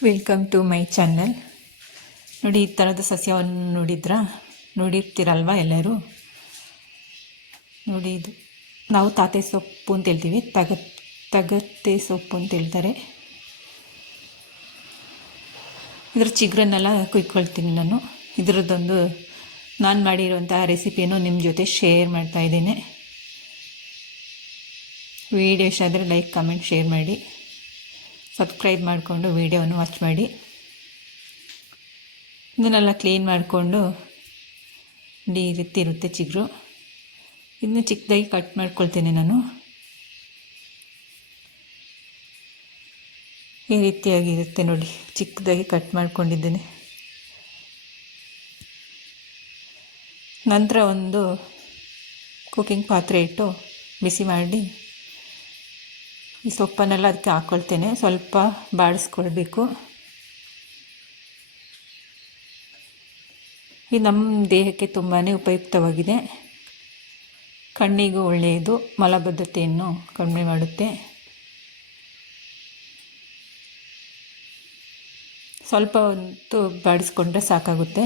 Welcome to my channel. ನೋಡಿ, ಈ ಥರದ ಸಸ್ಯವನ್ನು ನೋಡಿರ್ತೀರಲ್ವ ಎಲ್ಲರೂ. ನೋಡಿ, ಇದು ನಾವು ತಾತೆ ಸೊಪ್ಪು ಅಂತ ಹೇಳ್ತೀವಿ, ತಗತ್ತೆ ಸೊಪ್ಪು ಅಂತ ಹೇಳ್ತಾರೆ. ಇದರ ಚಿಗುರನ್ನೆಲ್ಲ ಕುಯ್ಕೊಳ್ತೀನಿ ನಾನು. ಇದರದ್ದೊಂದು ನಾನು ಮಾಡಿರುವಂತಹ ರೆಸಿಪಿಯನ್ನು ನಿಮ್ಮ ಜೊತೆ ಶೇರ್ ಮಾಡ್ತಾಯಿದ್ದೇನೆ. ವಿಡಿಯೋ ಇಷ್ಟ ಆದರೆ ಲೈಕ್, ಕಮೆಂಟ್, ಶೇರ್ ಮಾಡಿ. ಸಬ್ಸ್ಕ್ರೈಬ್ ಮಾಡಿಕೊಂಡು ವಿಡಿಯೋವನ್ನು ವಾಚ್ ಮಾಡಿ. ಇದನ್ನೆಲ್ಲ ಕ್ಲೀನ್ ಮಾಡಿಕೊಂಡು ಈ ರೀತಿ ಇರುತ್ತೆ ಚಿಗುರು. ಇದನ್ನ ಚಿಕ್ಕದಾಗಿ ಕಟ್ ಮಾಡ್ಕೊಳ್ತೇನೆ ನಾನು. ಈ ರೀತಿಯಾಗಿರುತ್ತೆ ನೋಡಿ, ಚಿಕ್ಕದಾಗಿ ಕಟ್ ಮಾಡ್ಕೊಂಡಿದ್ದೇನೆ. ನಂತರ ಒಂದು ಕುಕ್ಕಿಂಗ್ ಪಾತ್ರೆ ಇಟ್ಟು ಬಿಸಿ ಮಾಡಿ ಈ ಸೊಪ್ಪನ್ನೆಲ್ಲ ಅದಕ್ಕೆ ಹಾಕ್ಕೊಳ್ತೇನೆ. ಸ್ವಲ್ಪ ಬಾಡಿಸ್ಕೊಳ್ಬೇಕು. ಇದು ನಮ್ಮ ದೇಹಕ್ಕೆ ತುಂಬಾ ಉಪಯುಕ್ತವಾಗಿದೆ. ಕಣ್ಣಿಗೂ ಒಳ್ಳೆಯದು, ಮಲಬದ್ಧತೆಯನ್ನು ಕಡಿಮೆ ಮಾಡುತ್ತೆ. ಸ್ವಲ್ಪ ಹೊತ್ತು ಬಾಡಿಸ್ಕೊಂಡ್ರೆ ಸಾಕಾಗುತ್ತೆ.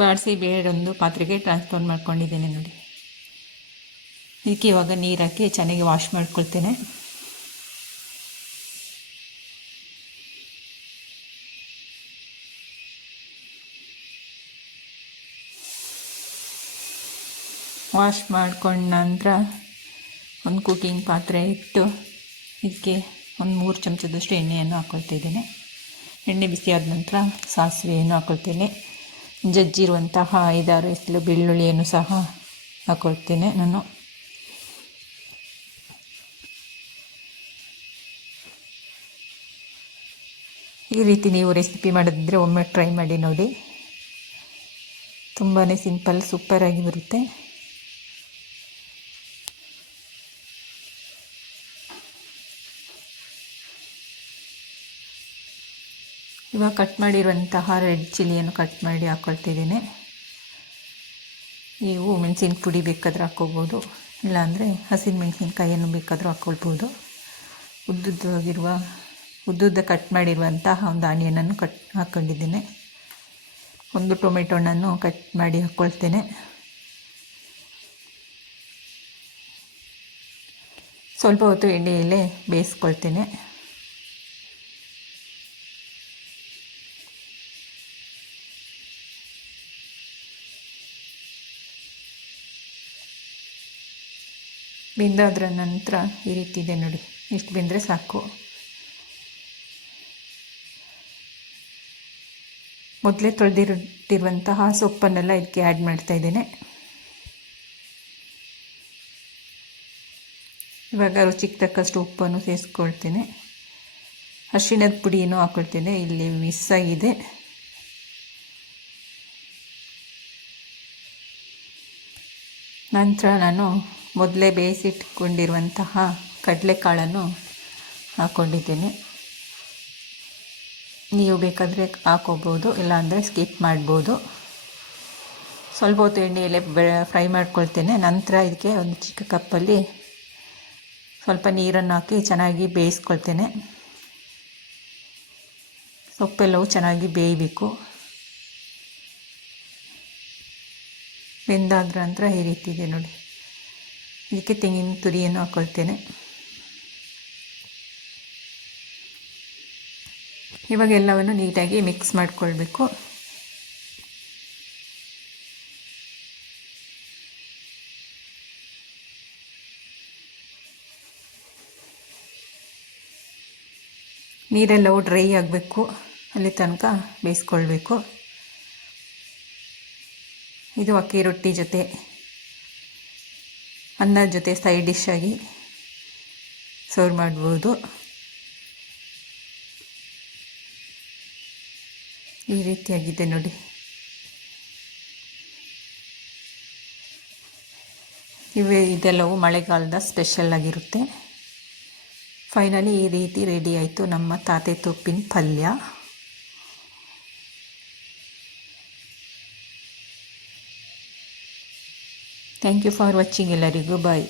ಬಾಡಿಸಿ ಬೇರೊಂದು ಪಾತ್ರೆಗೆ ಟ್ರಾನ್ಸ್ಫರ್ ಮಾಡ್ಕೊಂಡಿದ್ದೇನೆ ನೋಡಿ. ಇದಕ್ಕೆ ಇವಾಗ ನೀರು ಹಾಕಿ ಚೆನ್ನಾಗಿ ವಾಶ್ ಮಾಡ್ಕೊಳ್ತೇನೆ. ವಾಶ್ ಮಾಡ್ಕೊಂಡ ನಂತರ ಒಂದು ಕುಕ್ಕಿಂಗ್ ಪಾತ್ರೆ ಇಟ್ಟು ಇದಕ್ಕೆ ಒಂದು 3 ಚಮಚದಷ್ಟು ಎಣ್ಣೆಯನ್ನು ಹಾಕ್ಕೊಳ್ತಿದ್ದೇನೆ. ಎಣ್ಣೆ ಬಿಸಿಯಾದ ನಂತರ ಸಾಸಿವೆಯನ್ನು ಹಾಕ್ಕೊಳ್ತೇನೆ. ಜಜ್ಜಿರುವಂತಹ 5-6 ಎಸಳು ಬೆಳ್ಳುಳ್ಳಿಯನ್ನು ಸಹ ಹಾಕ್ಕೊಳ್ತೇನೆ ನಾನು. ಈ ರೀತಿ ನೀವು ರೆಸಿಪಿ ಮಾಡಿದ್ರೆ ಒಮ್ಮೆ ಟ್ರೈ ಮಾಡಿ ನೋಡಿ. ತುಂಬಾ ಸಿಂಪಲ್, ಸೂಪರಾಗಿ ಬರುತ್ತೆ. ಇವಾಗ ಕಟ್ ಮಾಡಿರುವಂತಹ ರೆಡ್ ಚಿಲ್ಲಿಯನ್ನು ಕಟ್ ಮಾಡಿ ಹಾಕ್ಕೊಳ್ತಿದ್ದೀನಿ. ನೀವು ಮೆಣಸಿನ ಪುಡಿ ಬೇಕಾದರೂ ಹಾಕ್ಕೋಬೋದು, ಇಲ್ಲಾಂದರೆ ಹಸಿರು ಮೆಣಸಿನಕಾಯಿಯನ್ನು ಬೇಕಾದರೂ ಹಾಕ್ಕೊಳ್ಬೋದು. ಉದ್ದುದ್ದ ಕಟ್ ಮಾಡಿರುವಂತಹ ಒಂದು ಆನಿಯನನ್ನು ಹಾಕ್ಕೊಂಡಿದ್ದೇನೆ. ಒಂದು ಟೊಮೆಟೊ ಹಣ್ಣನ್ನು ಕಟ್ ಮಾಡಿ ಹಾಕ್ಕೊಳ್ತೇನೆ. ಸ್ವಲ್ಪ ಹೊತ್ತು ಎಣ್ಣೆಯಲ್ಲೇ ಬೇಯಿಸ್ಕೊಳ್ತೇನೆ. ಬೆಂದಾದ್ರ ನಂತರ ಈ ರೀತಿ ಇದೆ ನೋಡಿ, ಇಷ್ಟು ಬೆಂದರೆ ಸಾಕು. ಮೊದಲೇ ತೊಳೆದಿಟ್ಟಿರುವಂತಹ ಸೊಪ್ಪನ್ನೆಲ್ಲ ಇದಕ್ಕೆ ಆ್ಯಡ್ ಮಾಡ್ತಾ ಇದ್ದೇನೆ. ಇವಾಗ ರುಚಿಗೆ ತಕ್ಕಷ್ಟು ಉಪ್ಪನ್ನು ಸೇರಿಸ್ಕೊಳ್ತೇನೆ. ಅರಿಶಿಣದ ಪುಡಿಯನ್ನು ಹಾಕ್ಕೊಳ್ತೇನೆ. ಇಲ್ಲಿ ಮಿಸ್ ಆಗಿದೆ. ನಂತರ ನಾನು ಮೊದಲೇ ಬೇಯಿಸಿಟ್ಕೊಂಡಿರುವಂತಹ ಕಡಲೆಕಾಳನ್ನು ಹಾಕ್ಕೊಂಡಿದ್ದೇನೆ. ನೀವು ಬೇಕಾದರೆ ಹಾಕ್ಕೋಬೋದು, ಇಲ್ಲಾಂದರೆ ಸ್ಕಿಪ್ ಮಾಡ್ಬೋದು. ಸ್ವಲ್ಪ ಹೊತ್ತು ಎಣ್ಣೆಯಲ್ಲೇ ಫ್ರೈ ಮಾಡ್ಕೊಳ್ತೇನೆ. ನಂತರ ಇದಕ್ಕೆ ಒಂದು ಚಿಕ್ಕ ಕಪ್ಪಲ್ಲಿ ಸ್ವಲ್ಪ ನೀರನ್ನು ಹಾಕಿ ಚೆನ್ನಾಗಿ ಬೇಯಿಸ್ಕೊಳ್ತೇನೆ. ಸೊಪ್ಪೆಲ್ಲವೂ ಚೆನ್ನಾಗಿ ಬೇಯಬೇಕು. ಬೆಂದಾದ ನಂತರ ಈ ರೀತಿ ಇದೆ ನೋಡಿ. ಇದಕ್ಕೆ ತೆಂಗಿನ ತುರಿಯನ್ನು ಹಾಕ್ಕೊಳ್ತೇನೆ. ಇವಾಗ ಎಲ್ಲವನ್ನು ನೀಟಾಗಿ ಮಿಕ್ಸ್ ಮಾಡಿಕೊಳ್ಬೇಕು. ನೀರೆಲ್ಲವೂ ಡ್ರೈ ಆಗಬೇಕು, ಅಲ್ಲಿ ತನಕ ಬೇಯಿಸ್ಕೊಳ್ಬೇಕು. ಇದು ಅಕ್ಕಿ ರೊಟ್ಟಿ ಜೊತೆ, ಅನ್ನದ ಜೊತೆ ಸೈಡ್ ಡಿಶ್ ಆಗಿ ಸರ್ವ್ ಮಾಡ್ಬೋದು. ಈ ರೀತಿಯಾಗಿದೆ ನೋಡಿ. ಇದೆಲ್ಲವೂ ಮಳೆಗಾಲದ ಸ್ಪೆಷಲ್ ಆಗಿರುತ್ತೆ. ಫೈನಲಿ ಈ ರೀತಿ ರೆಡಿ ಆಯಿತು ನಮ್ಮ ತಾತೆ ಸೊಪ್ಪಿನ ಪಲ್ಯ. ಥ್ಯಾಂಕ್ ಯು ಫಾರ್ ವಾಚಿಂಗ್ ಎಲ್ಲರಿಗೂ ಬಾಯ್.